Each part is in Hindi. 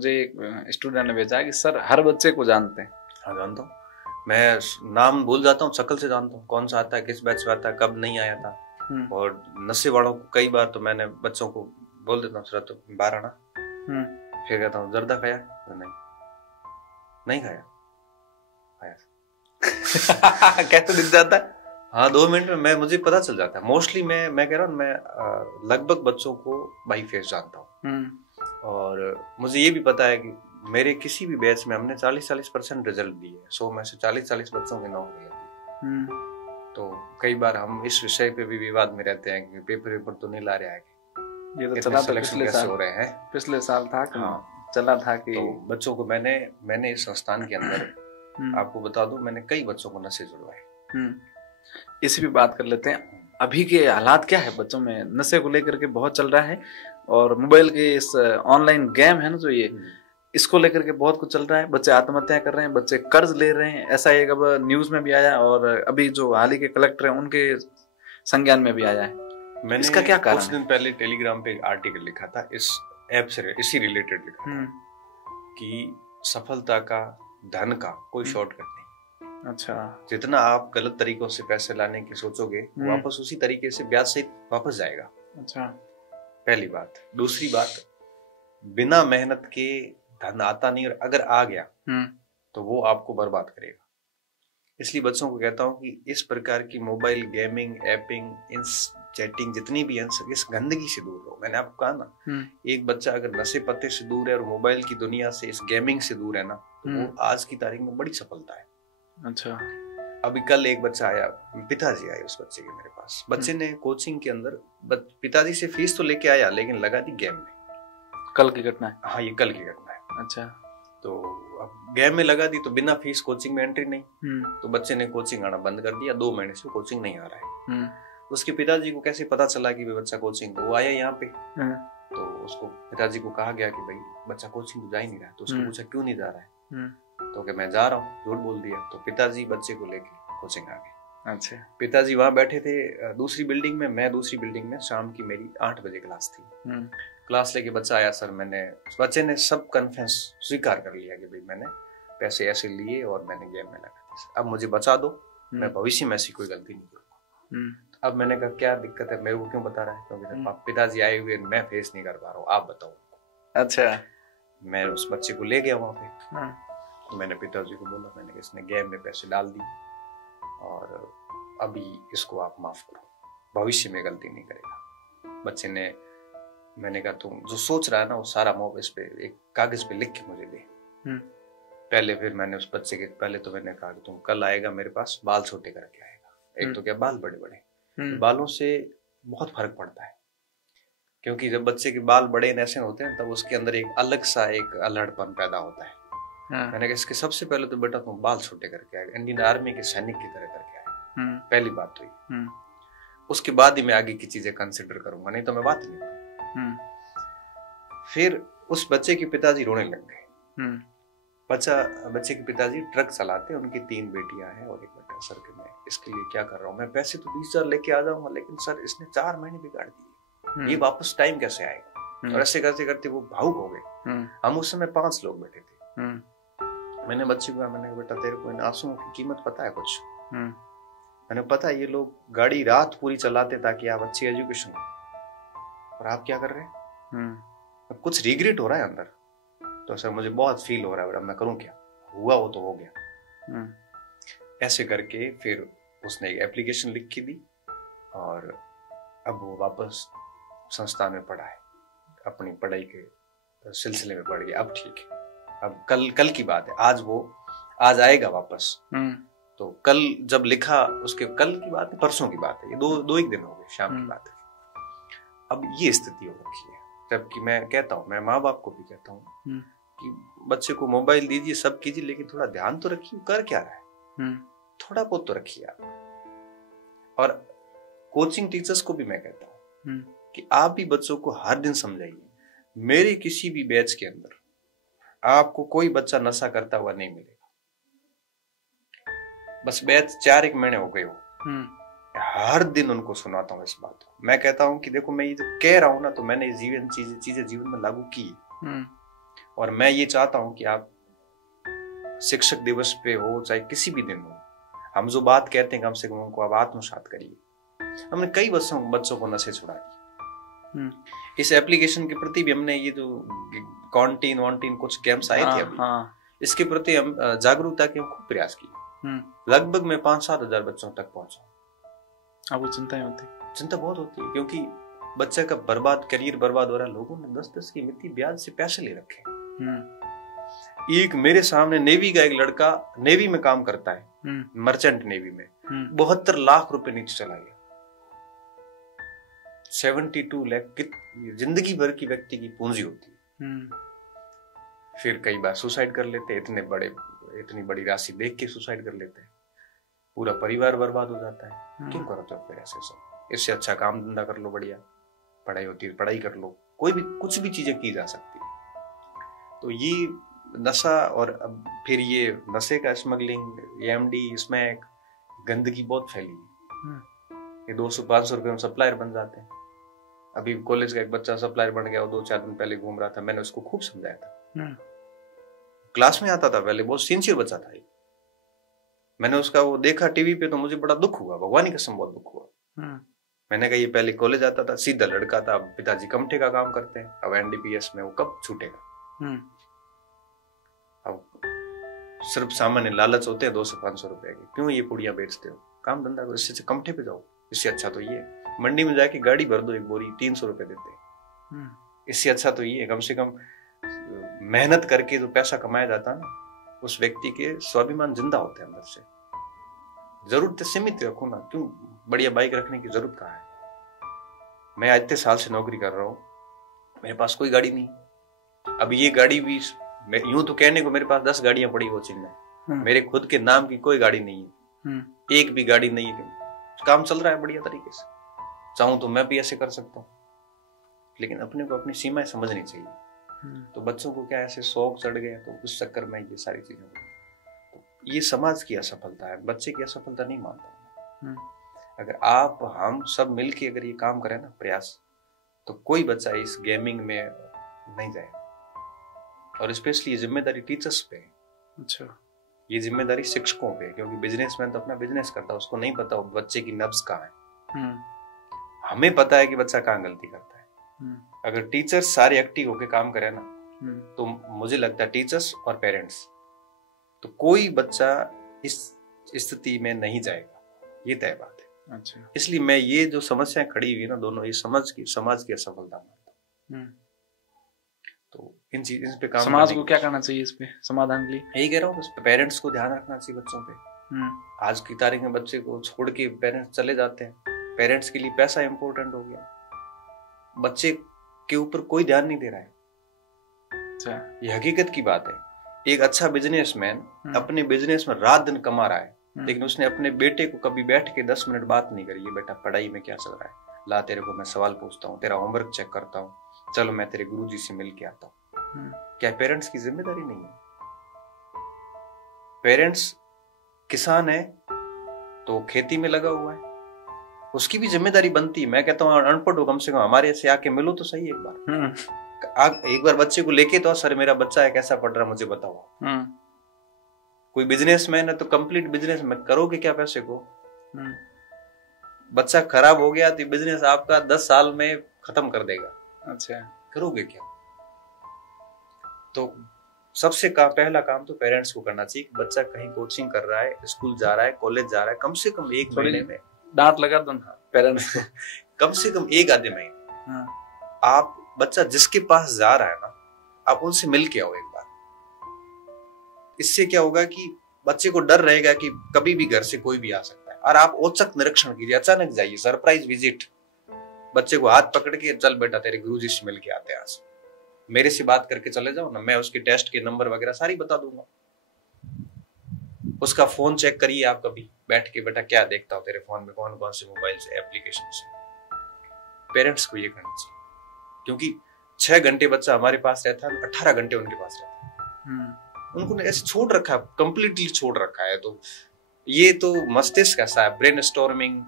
मुझे एक स्टूडेंट ने भेजा कि सर हर बच्चे को जानते हैं। हाँ जानता हूँ, मैं नाम भूल जाता हूँ, शक्ल से जानता हूँ कौन सा आता है, किस बैच में आता है, कब नहीं आया था। और नशे वालों को कई बार तो मैंने बच्चों को बोल देता हूँ सर तो बाहर आना, फिर कहता हूँ जर्दा खाया तो नहीं खाया कैसे दिख जाता है? हाँ 2 मिनट में मुझे पता चल जाता है। मोस्टली मैं कह रहा हूँ, मैं लगभग बच्चों को बाई फेस जानता हूँ। और मुझे ये भी पता है कि मेरे किसी भी बैच में हमने 40% रिजल्ट दिए, 100 में से 40 बच्चों के नौकरी है। तो कई बार हम इस विषय पे भी विवाद में रहते हैं कि पेपर तो नहीं ला रहे हैं, ये तो चला था पिछले साल था। हाँ चला था कि तो बच्चों को मैंने इस संस्थान के अंदर आपको बता दूं, मैंने कई बच्चों को नशे जुड़वाए। इसी भी बात कर लेते हैं। अभी के हालात क्या है बच्चों में? नशे को लेकर के बहुत चल रहा है, और मोबाइल के इस ऑनलाइन गेम है ना जो ये, इसको लेकर के बहुत कुछ चल रहा है। बच्चे आत्महत्या कर रहे हैं, बच्चे कर्ज ले रहे हैं, ऐसा एक अब न्यूज में भी आया, और अभी जो हाल ही के कलेक्टर हैं उनके संज्ञान में भी आया है। मैंने इसका क्या कारण कुछ दिन पहले टेलीग्राम पे एक आर्टिकल लिखा था, इस ऐप से इसी रिलेटेड लिखा था कि सफलता का, धन का कोई शॉर्टकट नहीं। अच्छा, जितना आप गलत तरीकों से पैसे लाने की सोचोगे, वापस उसी तरीके से ब्याज सहित वापस जाएगा। अच्छा, पहली बात। दूसरी बात, बिना मेहनत के धन आता नहीं, और अगर आ गया तो वो आपको बर्बाद करेगा। इसलिए बच्चों को कहता हूं कि इस प्रकार की मोबाइल गेमिंग, एपिंग, इन चैटिंग जितनी भी है, इस गंदगी से दूर रहो। मैंने आपको कहा ना, एक बच्चा अगर नशे पत्ते से दूर है और मोबाइल की दुनिया से, इस गेमिंग से दूर है ना, तो वो आज की तारीख में बड़ी सफलता है। अच्छा, अभी कल एक बच्चा आया, पिताजी आए उस बच्चे के मेरे पास। बच्चे ने कोचिंग के अंदर पिताजी से फीस तो लेके आया, लेकिन लगा दी गेम में। कल की घटना है? हाँ, ये कल की घटना है। अच्छा, तो अब गेम में लगा दी तो बिना फीस कोचिंग में एंट्री नहीं। तो बच्चे ने कोचिंग आना बंद कर दिया, 2 महीने से कोचिंग नहीं आ रहा है। उसके पिताजी को कैसे पता चला कि बच्चा कोचिंग, तो वो आया यहाँ पे। तो उसको पिताजी को कहा गया कि भाई बच्चा कोचिंग तो जा ही नहीं रहा है। तो उसको पूछा क्यों नहीं जा रहा है, तो कि मैं जा रहा हूँ, झूठ बोल दिया। तो पिताजी बच्चे को लेके कोचिंग आ गए। अच्छा, पिताजी वहां बैठे थे दूसरी बिल्डिंग में, मैं दूसरी बिल्डिंग में। शाम की मेरी 8 बजे क्लास थी। क्लास लेके बच्चा आया, सर मैंने, बच्चे ने सब कन्फेंस स्वीकार कर लिया कि भाई मैंने पैसे ऐसे लिए और मैंने गेम में लगा दिए, अब मुझे बचा दो, मैं भविष्य में ऐसी कोई गलती नहीं करूंगा। अब मैंने कहा क्या दिक्कत है, मेरे को क्यों बता रहा है? क्योंकि पिताजी आए हुए, मैं फेस नहीं कर पा रहा हूँ, आप बताओ। अच्छा, मैं उस बच्चे को ले गया वहां पे। तो मैंने पिताजी को बोला, मैंने कहा इसने गेम में पैसे डाल दिए और अभी इसको आप माफ करो, भविष्य में गलती नहीं करेगा। बच्चे ने, मैंने कहा तुम जो सोच रहा है ना वो सारा इस पे एक कागज पे लिख के मुझे दे। पहले फिर मैंने उस बच्चे के, पहले तो मैंने कहा कि तुम कल आएगा मेरे पास, बाल छोटे करके आएगा। एक तो क्या बाल बड़े बड़े, बालों से बहुत फर्क पड़ता है। क्योंकि जब बच्चे के बाल बड़े ऐसे होते हैं तब उसके अंदर एक अलग सा एक अल्हड़पन पैदा होता है। मैंने कहा इसके सबसे पहले तो बेटा तुम बाल छोटे करके आएगा, इंडियन आर्मी के सैनिक की तरह करके आएगा। पहली बात तो ये। उसके बाद ही मैं आगे की चीजें कंसिडर करूंगा, नहीं तो मैं बात नहीं करूंगा। फिर उस बच्चे के पिताजी रोने लग गए। बच्चे के पिताजी ट्रक चलाते हैं, उनकी 3 बेटियां हैं और एक बेटा। सर कि मैं इसके लिए क्या कर रहा हूँ, मैं पैसे तो 20,000 लेके आ जाऊंगा, लेकिन सर इसने 4 महीने बिगाड़ दिए, ये वापस टाइम कैसे आएगा? और ऐसे करते करते वो भावुक हो गए। हम उस समय 5 लोग बैठे थे। मैंने बच्चे को कहा, मैंने बेटा तेरे को इन आंसुओं की कीमत पता है कुछ? मैंने पता है ये लोग गाड़ी रात पूरी चलाते ताकि आप अच्छी एजुकेशन हो, और आप क्या कर रहे हैं? कुछ रिग्रेट हो रहा है अंदर। तो सर मुझे बहुत फील हो रहा है, मैं करूं क्या, हुआ वो तो हो गया। ऐसे करके फिर उसने एक एप्लीकेशन लिख के दी और अब वो वापस संस्थान में पढ़ा है, अपनी पढ़ाई के सिलसिले में पढ़ गया। अब ठीक है, अब कल की बात है, आज आएगा वापस। तो कल जब लिखा, उसके कल की बात है, परसों की बात है, ये दो एक दिन हो गए, शाम की बात है। अब ये स्थिति हो रखी है। जबकि मैं कहता हूँ, मैं माँ बाप को भी कहता हूँ कि बच्चे को मोबाइल दीजिए, सब कीजिए, लेकिन थोड़ा ध्यान तो रखिए कर क्या रहा है, थोड़ा बहुत तो रखिए आप। और कोचिंग टीचर्स को भी मैं कहता हूँ कि आप भी बच्चों को हर दिन समझाइए। मेरे किसी भी बैच के अंदर आपको कोई बच्चा नशा करता हुआ नहीं मिलेगा। बस बैच 4 महीने हो गए हो, हर दिन उनको सुनाता हूँ इस बात को। मैं कहता हूँ कि देखो मैं ये जो कह रहा हूँ ना, तो मैंने चीजें जीवन में लागू की। और मैं ये चाहता हूं कि आप शिक्षक दिवस पे हो चाहे किसी भी दिन हो, हम जो बात कहते हैं कम से कम उनको आप आत्मसात करिए। हमने कई बच्चों को नशे छुड़ा दिए। इस एप्लीकेशन के प्रति भी हमने ये जो कॉन्टीन वॉन्टीन कुछ गेम्स आए थे अभी, इसके प्रति हम जागरूकता के खूब प्रयास किए। लगभग मैं 5-7 हजार बच्चों तक पहुंचा। आपको चिंता बहुत होती है, क्योंकि बच्चे का करियर बर्बाद हो रहा है। लोगों ने 10-10 की मिट्टी ब्याज से पैसे ले रखे। एक मेरे सामने नेवी का एक लड़का नेवी में काम करता है, मर्चेंट नेवी में, 72 लाख रुपए नीचे चला गया। 72 लाख जिंदगी भर की व्यक्ति की पूंजी होती है। फिर कई बार सुसाइड कर लेते हैं, इतनी बड़ी राशि देख के सुसाइड कर लेते हैं, पूरा परिवार बर्बाद हो जाता है। क्यों करते हो फिर ऐसे सब? इससे अच्छा काम धंधा कर लो, बढ़िया पढ़ाई होती है पढ़ाई कर लो, कोई भी कुछ भी चीजें की जा सकती है। तो ये नशा, और अब फिर ये नशे का स्मगलिंग, एमडी, स्मैक, गंदगी बहुत फैली है। ये 200-500 रुपए में सप्लायर बन जाते हैं। अभी कॉलेज का एक बच्चा सप्लायर बन गया, वो 2-4 दिन पहले घूम रहा था, मैंने उसको खूब समझाया था। क्लास में आता था पहले, बहुत सिंसियर बच्चा था। मैंने उसका वो देखा टीवी पे तो मुझे बड़ा दुख हुआ, भगवान की कसम बहुत दुख हुआ। मैंने कहा ये पहले कॉलेज आता था, सीधा लड़का था, अब पिताजी कमठे का काम करते हैं, अब एनडीपीएस में, वो कब छूटेगा? अब सिर्फ सामान्य लालच होते हैं 200-500 रुपए के, क्यों ये पुड़िया बेचते हो? काम धंधा करो, इससे कमठे पे जाओ। इससे अच्छा तो ये मंडी में जाके गाड़ी भर दो, एक बोरी 300 रुपए देते हैं। इससे अच्छा तो ये कम से कम मेहनत करके जो पैसा कमाया जाता है ना, उस व्यक्ति के स्वाभिमान जिंदा होते हैं अंदर से। जरूरत सीमित रखो ना, क्यों बढ़िया बाइक रखने की जरूरत कहाँ है? मैं इतने साल से नौकरी कर रहा हूँ, मेरे पास कोई गाड़ी नहीं। अब ये गाड़ी भी, यूं तो कहने को मेरे पास 10 गाड़ियां पड़ी कोचिंग में, मेरे खुद के नाम की कोई गाड़ी नहीं है, एक भी गाड़ी नहीं है। काम चल रहा है बढ़िया तरीके से, चाहूं तो मैं भी ऐसे कर सकता हूँ, लेकिन अपने को अपनी सीमाएं समझनी चाहिए। तो बच्चों को क्या ऐसे शौक चढ़ गए, तो उस चक्कर में ये सारी चीजें हो गई। तो ये समाज की असफलता है, बच्चे की असफलता नहीं मानता। अगर आप हम सब मिलके अगर ये काम करें ना, प्रयास, तो कोई बच्चा इस गेमिंग में नहीं जाए। और स्पेशली ये जिम्मेदारी टीचर्स पे है। अच्छा, ये जिम्मेदारी शिक्षकों पे है, क्योंकि बिजनेसमैन तो अपना बिजनेस करता है, उसको नहीं पता बच्चे की नब्ज कहाँ है। हमें पता है कि बच्चा कहाँ गलती करता है। अगर टीचर्स सारे एक्टिव होके काम करें ना, तो मुझे लगता है टीचर्स और पेरेंट्स, तो कोई बच्चा इस स्थिति में नहीं जाएगा, ये तय बात है। अच्छा, इसलिए मैं ये जो समस्याएं खड़ी हुई ना दोनों, ये समाज की असफलता मानता हूँ। तो इन पे काम, समाज को क्या करना चाहिए इस पे समाधान के लिए? यही कह रहा हूँ, पेरेंट्स को ध्यान रखना चाहिए बच्चों पे। आज की तारीख में बच्चे को छोड़ के पेरेंट्स चले जाते हैं, पेरेंट्स के लिए पैसा इंपॉर्टेंट हो गया, बच्चे के ऊपर कोई ध्यान नहीं दे रहा है। अच्छा, ये हकीकत की बात है। एक अच्छा बिजनेसमैन अपने बिजनेस में रात दिन कमा रहा है, लेकिन उसने अपने बेटे को कभी बैठ के 10 मिनट बात नहीं करी, ये बेटा पढ़ाई में क्या चल रहा है, ला तेरे को मैं सवाल पूछता हूँ, तेरा होमवर्क चेक करता हूँ, चलो मैं तेरे गुरुजी से मिल के आता हूँ। क्या पेरेंट्स की जिम्मेदारी नहीं है? पेरेंट्स किसान है तो खेती में लगा हुआ है, उसकी भी जिम्मेदारी बनती है। मैं कहता हूँ अनपढ़ हो, कम से कम हमारे से आके मिलो तो सही एक बार बच्चे को लेके तो, सर मेरा बच्चा है कैसा पढ़ रहा मुझे बताओ। कोई बिजनेसमैन है तो कंप्लीट बिजनेस में करोगे क्या पैसे को? बच्चा खराब हो गया तो बिजनेस आपका 10 साल में खत्म कर देगा। अच्छा, करोगे क्या? तो सबसे पहला काम तो पेरेंट्स को करना चाहिए। बच्चा कहीं कोचिंग कर रहा है, स्कूल जा रहा है, कॉलेज जा रहा है, कम से कम 1 महीने में डांट लगा दो पेरेंट्स को, कम से कम 1-आधे महीने आप बच्चा जिसके पास जा रहा है ना, आप उनसे मिल के आओ एक बार। इससे क्या होगा कि बच्चे को डर रहेगा कि कभी भी घर से कोई भी आ सकता है, और आप औचक निरीक्षण कीजिए, अचानक जाइए, सरप्राइज विजिट, बच्चे को हाथ पकड़ के चल बेटा तेरे गुरुजी से मिल के आते हैं, आज मेरे से बात करके चले जाओ ना, मैं उसके टेस्ट के नंबर वगैरह सारी बता दूंगा। उसका फोन चेक करिए आप कभी बैठ के, बेटा क्या देखता हो तेरे फोन में, कौन कौन से मोबाइल से एप्लीकेशन से। पेरेंट्स को ये करना चाहिए, क्योंकि 6 घंटे बच्चा हमारे पास रहता है, 18 घंटे उनके पास रहता है। उनको ऐसे छोड़ रखा है, कंप्लीटली छोड़ रखा है। तो ये तो मस्तिष्क कैसा है, ब्रेन स्टॉर्मिंग,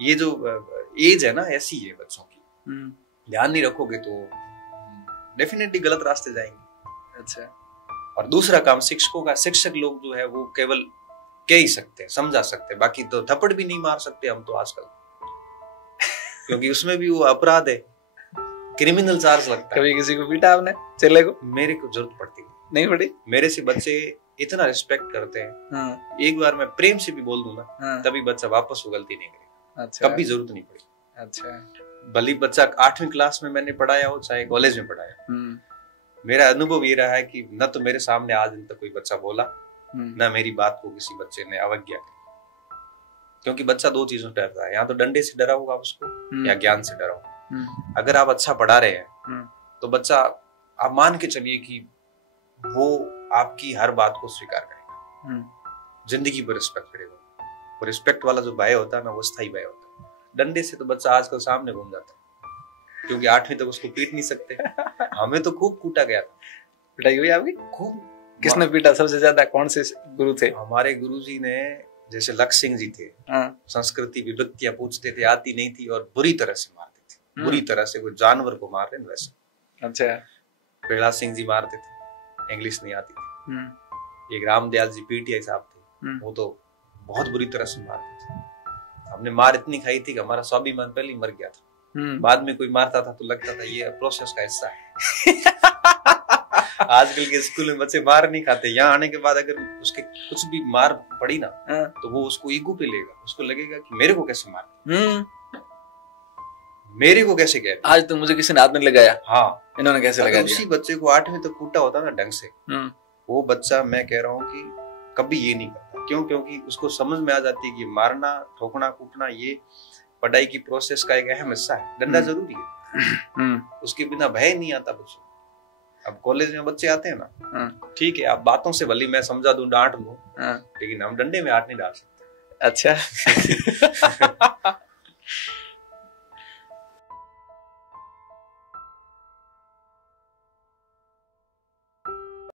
ये जो एज है ना ऐसी है बच्चों की। ध्यान नहीं रखोगे तो डेफिनेटली गलत रास्ते जाएंगे। अच्छा। और दूसरा काम शिक्षकों का, शिक्षक लोग जो है वो केवल कह ही सकते हैं, समझा सकते हैं, बाकी तो थप्पड़ भी नहीं मार सकते हम तो आजकल क्योंकि उसमें भी वो अपराध है, क्रिमिनल चार्ज लगता है। कभी किसी को पीटा आपने चेले को? मेरे को जरूरत पड़ती नहीं पड़ी। मेरे से बच्चे इतना रिस्पेक्ट करते हैं, एक बार मैं प्रेम से भी बोल दूं ना, तभी बच्चा वापस वो गलती नहीं करेगा। अच्छा। कभी जरूरत नहीं पड़ी। अच्छा। भले बच्चा 8वीं क्लास में मैंने पढ़ाया हो चाहे कॉलेज में पढ़ाया, मेरा अनुभव ये रहा है कि न तो मेरे सामने आज दिन तक कोई बच्चा बोला, न मेरी बात को किसी बच्चे ने अवज्ञा की। क्योंकि बच्चा दो चीजों से डरता है, या तो डंडे से डरा होगा उसको या ज्ञान से डरा होगा। अगर आप अच्छा पढ़ा रहे हैं तो बच्चा, आप मान के चलिए कि वो आपकी हर बात को स्वीकार करेगा, जिंदगी पर रिस्पेक्ट करेगा। और रिस्पेक्ट वाला जो भय होता है ना, वो स्थायी भय होता है। डंडे से तो बच्चा आजकल सामने घूम जाता है, क्योंकि 8वीं तक उसको पीट नहीं सकते। हमें तो खूब कूटा गया था। पिटाई हुई आपकी? खूब। किसने पीटा सबसे ज्यादा? कौन से गुरु थे? हमारे गुरुजी ने, जैसे लक्ष्य सिंह जी थे, संस्कृति विभक्तियां पूछते थे, आती नहीं थी और बुरी तरह से मारते थे, बुरी तरह से, कोई जानवर को मार रहे हैं वैसे। अच्छा। प्रहलाद सिंह जी मारते थे, इंग्लिश नहीं आती थी। एक रामदयाल जी पीटीआई साहब थे, वो तो बहुत बुरी तरह से मारते थे। हमने मार इतनी खाई थी कि हमारा स्वाभिमान पहले ही मर गया था। बाद में कोई मारता था तो लगता था ये प्रोसेस का हिस्सा है। आजकल के स्कूल में बच्चे मार नहीं खाते, यहाँ आने के बाद अगर उसके कुछ भी मार पड़ी ना, तो वो उसको ईगो पे लेगा, उसको लगेगा कि मेरे को कैसे मार, मेरे को कैसे कह, आज तो मुझे किसी ने हाथ में लगाया, हाँ इन्होंने कैसे लगा दिया। उसी बच्चे को 8वीं तक कूटा होता ना ढंग से, वो बच्चा, मैं कह रहा हूँ कि कभी ये नहीं करता। क्यों? क्योंकि उसको समझ में आ जाती है कि मारना, ठोकना, कूटना ये पढ़ाई की प्रोसेस का एक अहम हिस्सा है। डंडा जरूरी है, उसके बिना भय नहीं आता बच्चों। अब कॉलेज में बच्चे आते हैं ना, ठीक है, आप बातों से भले मैं समझा दूं, डांट दूं, लेकिन हम डंडे में हाथ नहीं डाल सकते। अच्छा।